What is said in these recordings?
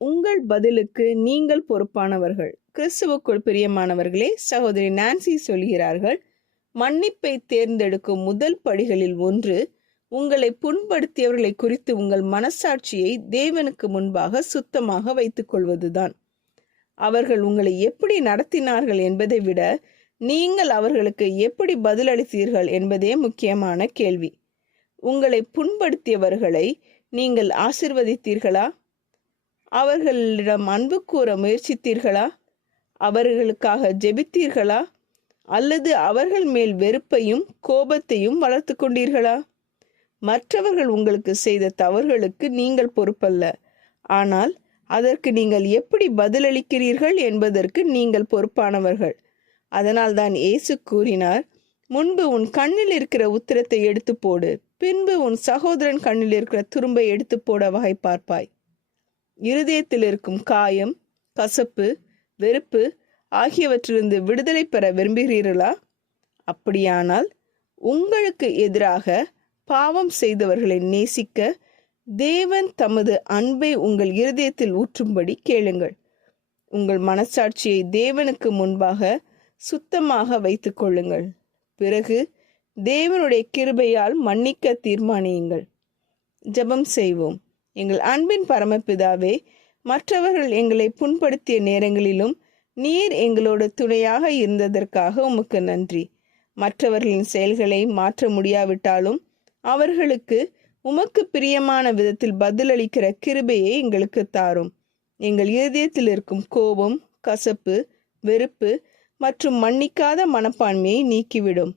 உங்கள் பதிலுக்கு நீங்கள் பொறுப்பானவர்கள். கிறிஸ்துவுக்குள் பிரியமானவர்களே, சகோதரி நான்சி சொல்கிறார்கள், மன்னிப்பை தேர்ந்தெடுக்கும் முதல் படிகளில் ஒன்று, உங்களை புண்படுத்தியவர்களை குறித்து உங்கள் மனசாட்சியை தேவனுக்கு முன்பாக சுத்தமாக வைத்துக் கொள்வதுதான். அவர்கள் உங்களை எப்படி நடத்தினார்கள் என்பதை விட நீங்கள் அவர்களுக்கு எப்படி பதிலளித்தீர்கள் என்பதே முக்கியமான கேள்வி. உங்களை புண்படுத்தியவர்களை நீங்கள் ஆசிர்வதித்தீர்களா? அவர்களிடம் அன்பு கூற முயற்சித்தீர்களா? அவர்களுக்காக ஜெபித்தீர்களா? அல்லது அவர்கள் மேல் வெறுப்பையும் கோபத்தையும் வளர்த்து கொண்டீர்களா? மற்றவர்கள் உங்களுக்கு செய்த தவறுகளுக்கு நீங்கள் பொறுப்பல்ல, ஆனால் அதற்கு நீங்கள் எப்படி பதிலளிக்கிறீர்கள் என்பதற்கு நீங்கள் பொறுப்பானவர்கள். அதனால்தான் இயேசு கூறினார், முன்பு உன் கண்ணில் இருக்கிற உத்திரத்தை எடுத்து போடு, பின்பு உன் சகோதரன் கண்ணில் இருக்கிற துரும்பை எடுத்து போட வகை பார்ப்பாய். இருதயத்தில் இருக்கும் காயம், கசப்பு, வெறுப்பு ஆகியவற்றிலிருந்து விடுதலை பெற விரும்புகிறீர்களா? அப்படியானால் உங்களுக்கு எதிராக பாவம் செய்தவர்களை நேசிக்க தேவன் தமது அன்பை உங்கள் இருதயத்தில் ஊற்றும்படி கேளுங்கள். உங்கள் மனசாட்சியை தேவனுக்கு முன்பாக சுத்தமாக வைத்துக் கொள்ளுங்கள். பிறகு தேவனுடைய கிருபையால் மன்னிக்க தீர்மானியுங்கள். ஜெபம் செய்வோம். எங்கள் அன்பின் பரமபிதாவே, மற்றவர்கள் எங்களை புண்படுத்திய நேரங்களிலும் நீர் எங்களோட துணையாக இருந்ததற்காக உமக்கு நன்றி. மற்றவர்களின் செயல்களை மாற்ற முடியாவிட்டாலும் அவர்களுக்கு உமக்கு பிரியமான விதத்தில் பதிலளிக்கிற கிருபையை எங்களுக்கு தாரும். எங்கள் இருதயத்தில் இருக்கும் கோபம், கசப்பு, வெறுப்பு மற்றும் மன்னிக்காத மனப்பான்மையை நீக்கிவிடும்.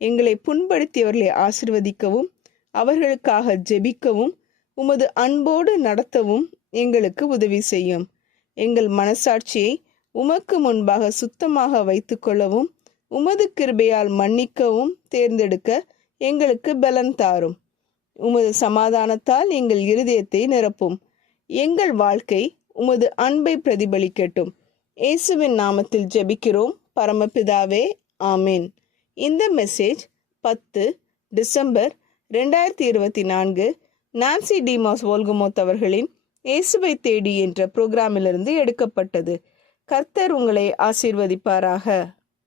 எங்களை புண்படுத்தியவர்களை ஆசிர்வதிக்கவும் அவர்களுக்காக ஜெபிக்கவும் உமது அன்போடு நடத்தவும் எங்களுக்கு உதவி செய்யும். எங்கள் மனசாட்சியை உமக்கு முன்பாக சுத்தமாக வைத்துக் கொள்ளவும் உமது கிருபையால் மன்னிக்கவும் தேர்ந்தெடுக்க எங்களுக்கு பலன் தாரும். உமது சமாதானத்தால் எங்கள் இருதயத்தை நிரப்பும். எங்கள் வாழ்க்கை உமது அன்பை பிரதிபலிக்கட்டும். இயேசுவின் நாமத்தில் ஜெபிக்கிறோம் பரமபிதாவே, ஆமேன். இந்த மெசேஜ் 10 டிசம்பர் 2024 நான்சி டிமாஸ் வோல்கமோத் அவர்களின் இயேசுவை தேடி என்ற புரோகிராமிலிருந்து எடுக்கப்பட்டது. கர்த்தர் உங்களை ஆசீர்வதிப்பாராக.